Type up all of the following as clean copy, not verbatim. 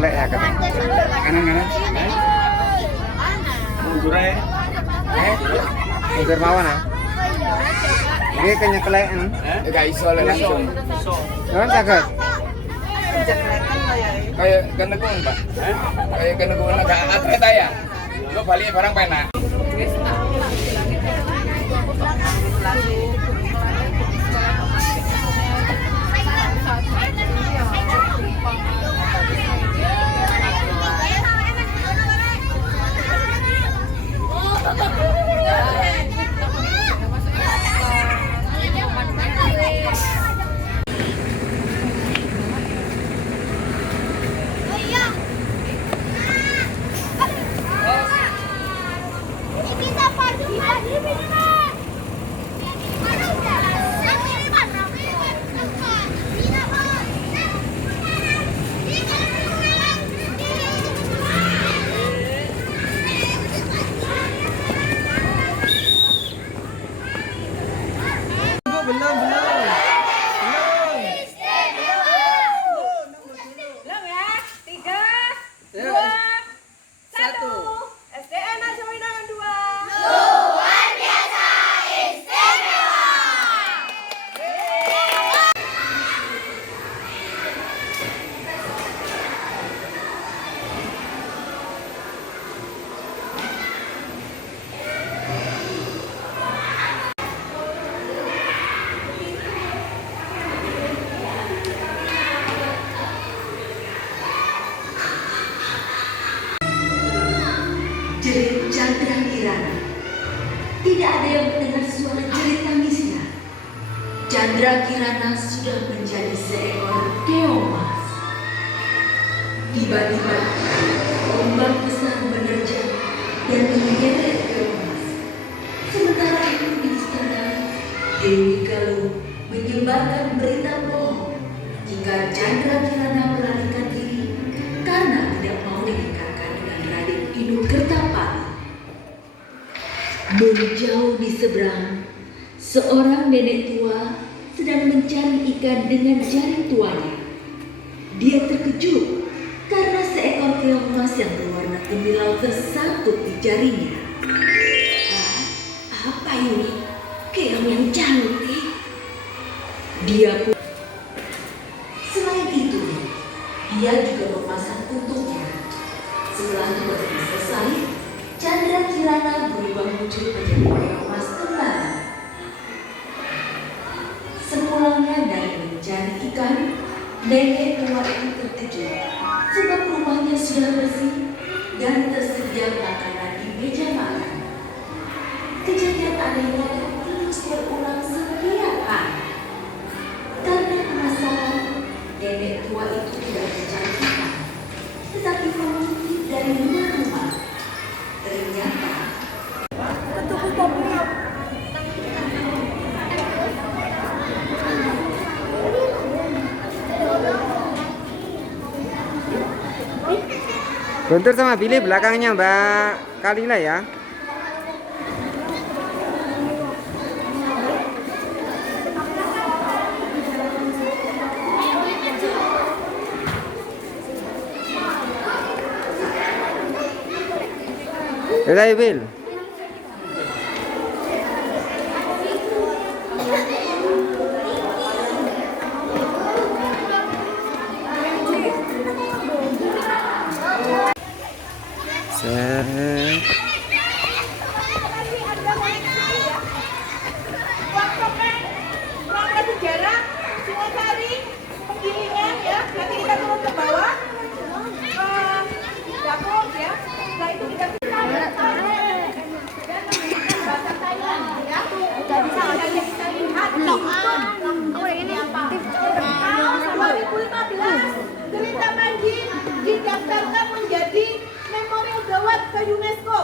kelek ya kan. Kanan. Mundur ae. Mundur mawon ah. Iki kenyeklekan. Enggak iso lah langsung. Nuwun saged. Kayak kenekungan, Pak. Kayak kenekungan agak atlet ya. Lo balik barang penak. Jerit Chandra Kirana. Tidak ada yang mendengar suara jerit tangisnya. Chandra Kirana sudah menjadi seekor keong. Tiba-tiba ombak besar menerjang dan menyeret keong. Sementara itu di istana, Dewi Galuh menyebarkan berita bohong jika Chandra Kirana melarikan diri karena tidak mau dinikahkan dengan Raden Inu Kertapati. Menjauh di seberang, seorang nenek tua sedang mencari ikan dengan jaring tuanya. Dia terkejut karena seekor keong emas yang berwarna kemilau tersangkut di jaringnya. Apa ini? Keong yang cantik. Dia pun. Selain itu, dia juga memasang untuknya. Setelah tugasnya selesai, Chandra Kirana berubah wujud menjadi keong emas kembali. Semulanya dari mencari ikan, nenek tua itu terkejut sebab rumahnya sudah bersih dan tersedia makanan di meja makan. Kejadian anehnya terus berulang setiap hari. Karena penasaran, nenek tua itu tidak mencari ikan, tetapi mengintip dari rumah-rumah. Ternyata Guntur sama Billy belakangnya Mbak Kalila ya. Udah Bil. Sejarah, Singosari, penggilingan ya. Nanti kita turun ke bawah, dapur ya. Setelah itu kita dan menggunakan bahasa Thailand ya. Tidak bisa lihat ini apa? Tahun 2015, cerita Manji didaftarkan menjadi Memorial Gawat ke UNESCO.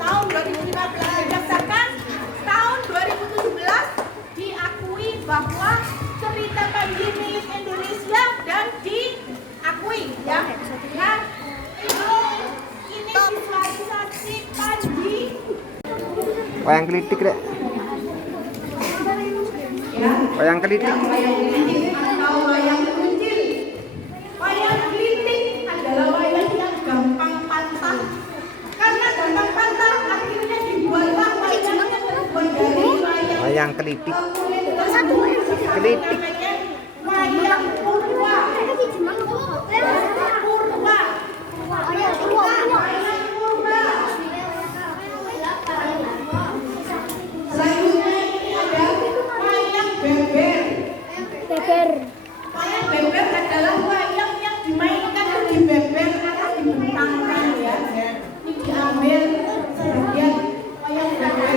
Tahun 2015 didaftarkan, tahun 2017 diakui bahwa cerita Panji milik Indonesia dan diakui ya. Nah, ini visualisasi Panji. Wayang kelitik deh. Ya. Wayang kelitik. Wayang kelitik atau wayang kuncil. Wayang kelitik adalah kelitik. Satu Kelitik. wayang purwa. Purwa. Selanjutnya ini ada wayang beber. Wayang beber adalah wayang yang dimainkan di beber atau dibentangkan ya. Ini diambil sebagian wayang beber.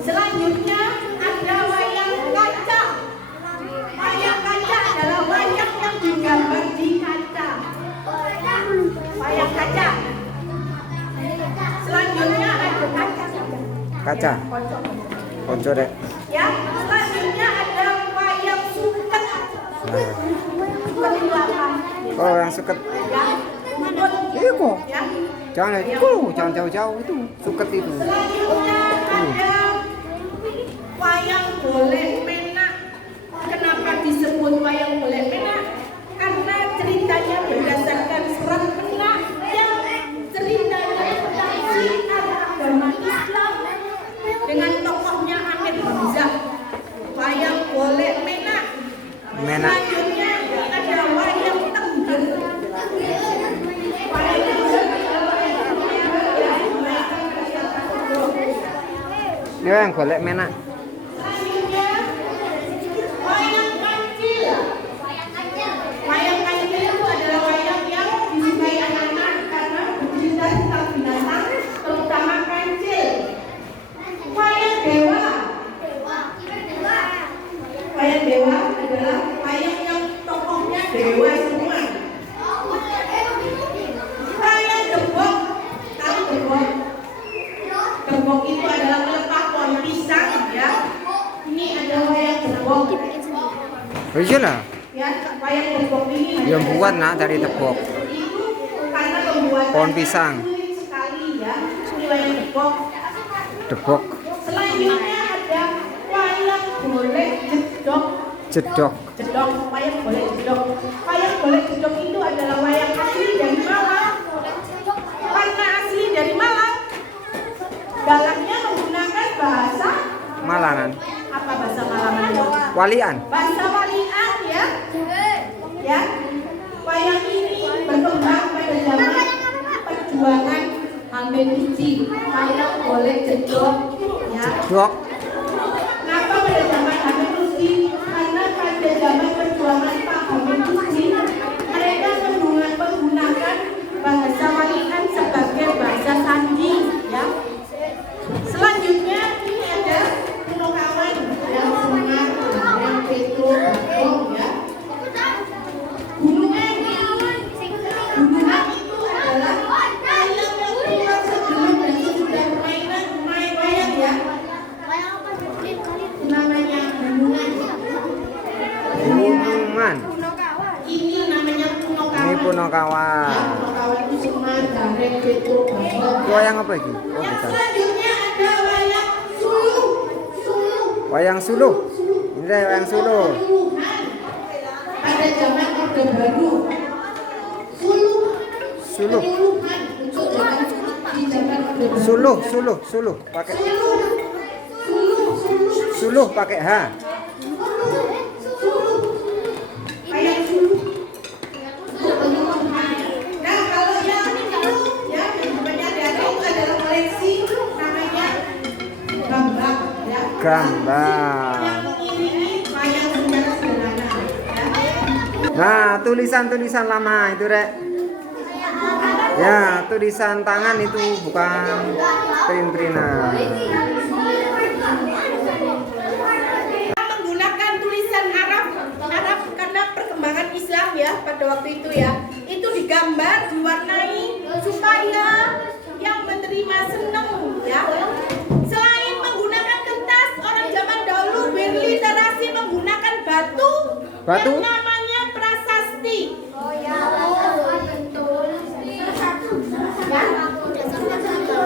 Selanjutnya ada wayang kaca. Wayang kaca adalah wayang yang digambar di kaca. Wayang kaca. Selanjutnya ada Kaca. Konco dek. ya. Selanjutnya ada wayang suket. Suket itu apa? Oh, yang suket. Ya. Suket. Iya kok. Ya. Jangan jangan jauh-jauh itu. Suket itu. Selanjutnya ada wayang golek menak. Kenapa disebut wayang golek menak? Karena ceritanya berdasarkan serat menak yang ceritanya tentang syiar agama Islam dengan tokohnya Amir Hamzah. Wayang golek menak. Menak. Selanjutnya ada wayang tengger. Wayang tengger Ini yang golek menak. selanjutnya wayang kancil. Wayang kancil itu adalah wayang yang disukai anak-anak karena bercerita tentang binatang, terutama kancil. Wayang dewa. Wayang dewa adalah wayang yang tokohnya dewa semua. Wayang debok. Tahu debok? Debok itu adalah pelepah pohon pisang ya. Ini ada wayang debok. Oh iya lah. Ya, wayang debok ini Yang buat nak dari tebok. itu karena pembuatannya Pohon pisang. sulit sekali ya. Ini wayang debok. Debok. Selanjutnya ada wayang golek jedok. Jedok. Jedok, wayang golek jedok. Wayang golek jedok itu adalah wayang asli dari Malang. Karena asli dari Malang, dalangnya menggunakan bahasa Malangan. apa bahasa Malangan itu? Walian. Bahasa Walian ya. Ya. Wayang ini berkembang pada zaman perjuangan Hamid Uji. Wayang golek jedok ya. Jedok. Kenapa pada zaman Hamid Uji? Karena pada zaman perjuangan Pak Hamid Uji, mereka menggunakan bahasa Walian sebagai bahasa sandi ya. Selanjutnya ini ada Punokawan yang Semar, yang Petro, Bogor ya. Gunungan itu adalah wayang yang keluar sebelum dan sesudah main wayang ya. Namanya gunungan. Gunungan. Ini namanya Punokawan. Ini Punokawan. Ya, Punokawan itu Semar, Gareng, Petro, Bogor. Itu wayang apa ini? Oh Yang bukan. selanjutnya ada wayang suluh. Wayang suluh. Ini deh wayang suluh. Pada zaman Orde Baru. Suluh. Penyuluhan untuk zaman di zaman Orde Baru. Suluh. Pakai suluh pakai H. Wayang suluh. Nah, kalau yang itu ya, yang namanya ada itu adalah koleksi namanya Gambang ya. Gambar. Yang mengiringi wayang secara sederhana ya. Nah, tulisan-tulisan lama itu, Rek. Ya, tulisan tangan itu bukan print-printan. Menggunakan tulisan Arab karena perkembangan Islam ya pada waktu itu ya, itu digambar diwarnai supaya yang menerima seneng ya. Selain menggunakan kertas, orang zaman dahulu berliterasi menggunakan batu yang namanya prasasti. Ya.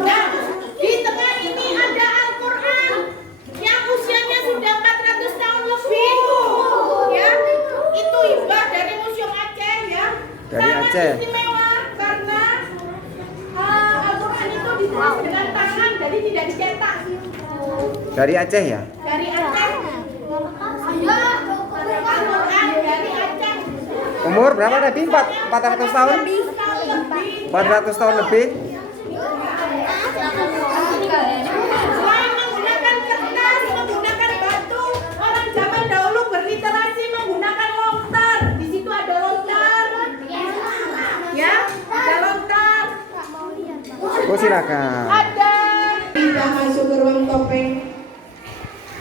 Nah, di tengah ini ada Al-Quran yang usianya sudah 400 tahun lebih. Ya, itu hibah dari Museum Aceh ya. Dari Sangat Aceh. istimewa karena Al-Quran itu ditulis dengan tangan, jadi tidak dicetak. Dari Aceh ya? Dari Aceh. Al-Quran dari Aceh. Umur berapa tadi? 400 tahun? 400 tahun lebih? Selain menggunakan kertas, menggunakan batu, orang zaman dahulu berliterasi menggunakan lontar. Di situ ada lontar. Ya, ada lontar. Oh silakan. Ada. Kita masuk ke ruang topeng.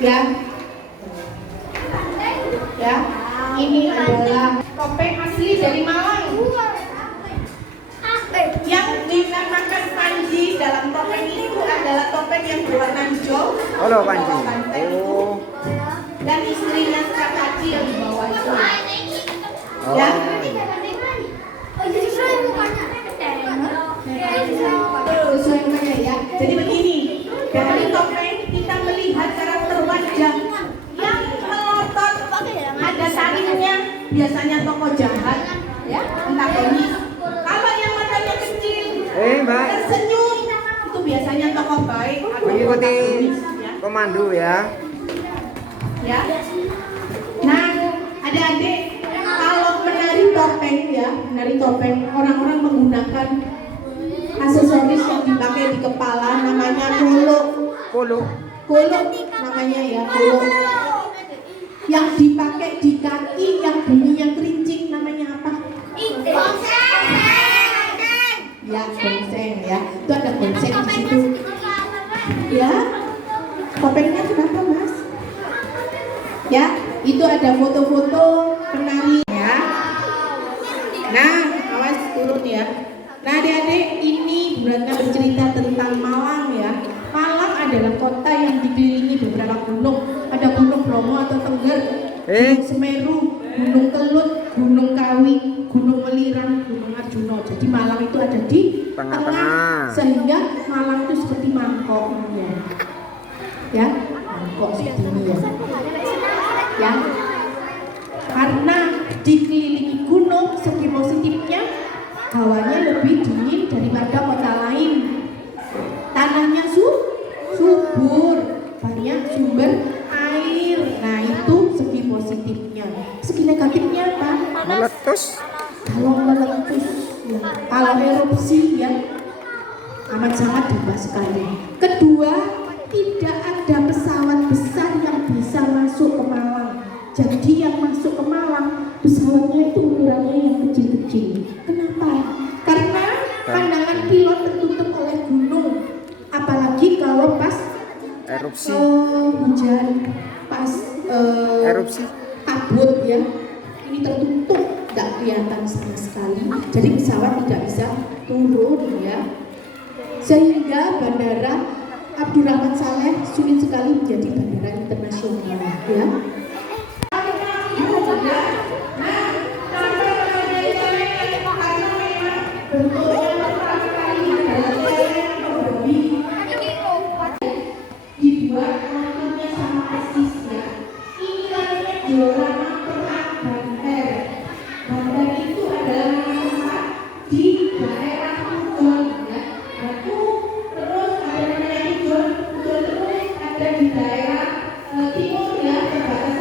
Ya. Ya. Ini adalah topeng asli dari Malang. Yang dinamakan Panji dalam topeng itu adalah topeng yang berwarna hijau. Halo Panji. Oh. Dan istrinya Kak Haji yang di bawah itu. Oh. Ya. Sesuai namanya ya. Jadi begini, dari topeng kita melihat karakter wajah yang melotot. Ada taringnya, biasanya tokoh jahat, ya, entah ini. Kalau yang matanya kecil, Mbak, tersenyum, itu biasanya tokoh baik. atau mengikuti protagonis, ya. komando ya. Ya. Nah, adik-adik, kalau menari topeng ya, menari topeng, orang-orang menggunakan aksesoris yang dipakai di kepala, namanya kuluk. Kuluk. Kuluk namanya ya, kuluk. Yang dipakai di kaki, yang bunyinya kerincing, namanya apa? Ya, gonseng ya. Itu ada gonseng di situ. Ya, topengnya kenapa mas? Ya, itu ada foto-foto penari ya. Nah, awas turun ya. Nah, adik-adik, ini Buratna bercerita tentang Malang ya. Malang adalah kota yang dikelilingi beberapa gunung. Ada Gunung Bromo atau Tengger, Gunung Semeru, Gunung Kelut, Gunung Kawi, Gunung Welirang, Gunung Arjuna. Jadi Malang itu ada di Tengah-tengah. sehingga Malang itu seperti mangkok ya. Ya, mangkok seperti ini ya. Ya, karena dikelilingi gunung, segi positifnya hawanya lebih dingin daripada kota lain. Tanahnya subur, banyak sumber air. Nah, itu segi positifnya. Segi negatifnya apa? Meletus. Kalau meletus, ya. Kalau erupsi ya amat sangat bebas sekali. Kedua, tidak ada pesawat besar yang bisa masuk ke Malang. Jadi yang masuk ke Malang pesawatnya itu ukurannya yang kecil-kecil. Kenapa? Karena pandangan pilot tertutup oleh gunung. Apalagi kalau pas Erupsi. hujan, pas Erupsi. kabut ya, ini tertutup, tidak kelihatan sama sekali. Jadi pesawat tidak bisa turun ya. Sehingga bandara Abdurrahman Saleh sulit sekali menjadi bandara internasional ya. Dibuat nontonnya sama persisnya. Ini namanya diorama perang Banten. Banten itu adalah tempat di daerah Pujon ya. Batu terus ada namanya Pujon terus ada di daerah timur ya, perbatasan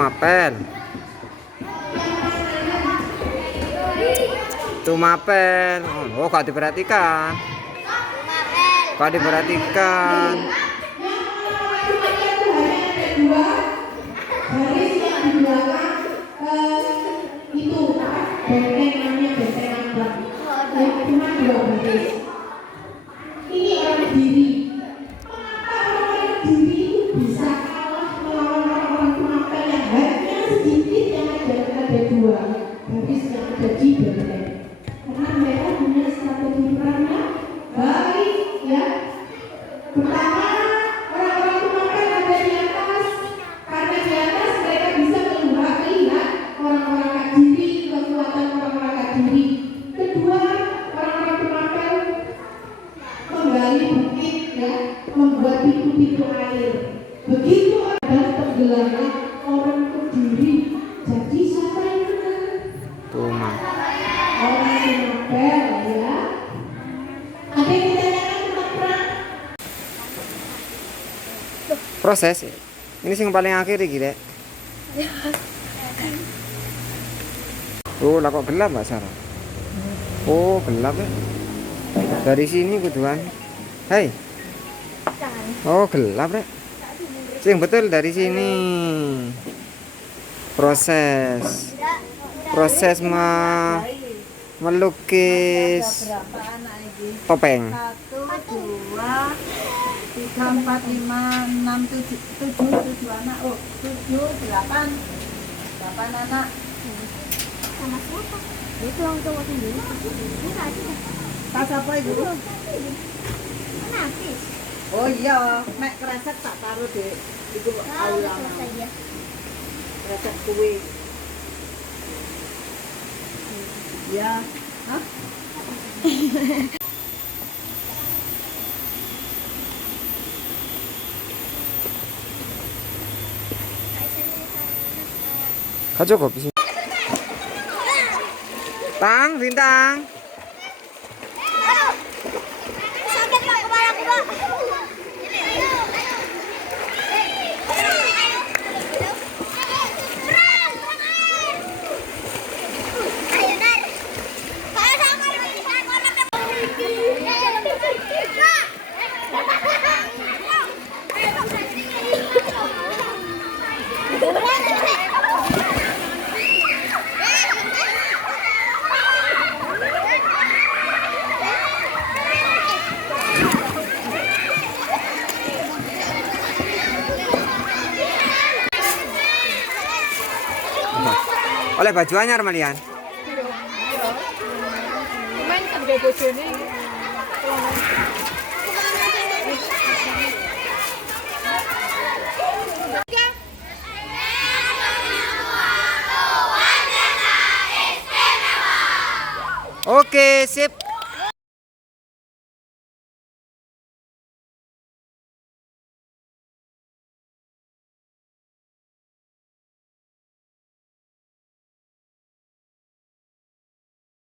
mapel. Itu mapel. Oh, gak diperhatikan. Gak diperhatikan. Baris yang di belakang itu benteng namanya benteng abad. Yang cuma 2 baris. Ini orang diri. Mengapa orang diri itu bisa kalah melawan orang-orang kemampuan yang hanya sedikit yang ada 2 baris yang ada di benteng? Karena mereka punya strategi perangnya baik, ya. Pertama, orang-orang kemampuan ada di atas. Karena di atas mereka bisa melihat orang-orang kadiri, kekuatan orang-orang kadiri. Kedua, orang-orang kemampuan menggali bukit, ya, membuat pintu-pintu air. Begitu ada tenggelamnya orang Kediri, jadi siapa yang menang? Tuh, Orang kemampuan, ya. Ada yang ditanyakan tentang perang? proses. Ini sing paling akhir iki, Dek. Oh, lah kok gelap, Mbak Sarah? Oh, gelap ya. Dari sini kuduan. Hei. Oh, gelap, Rek. Sing betul dari sini. Proses melukis Berapa anak ini? topeng. 1, 2, 3, 4, 5, 6, 7 anak. Oh, 7, 8 anak. Sama siapa? Itu orang tua sendiri. Ini kasih. Tas apa ibu? Nafis. Oh iya, mek kresek tak taruh deh. Iku Oh, aula. selesai ya. Kresek kue. Ya. Hah? Cukup sih. Tang, bintang. Sakit Pak kepalaku Pak. Ayo Dar. Kalau sama ini saya konek. Oleh baju anyar malian. Oke, sip.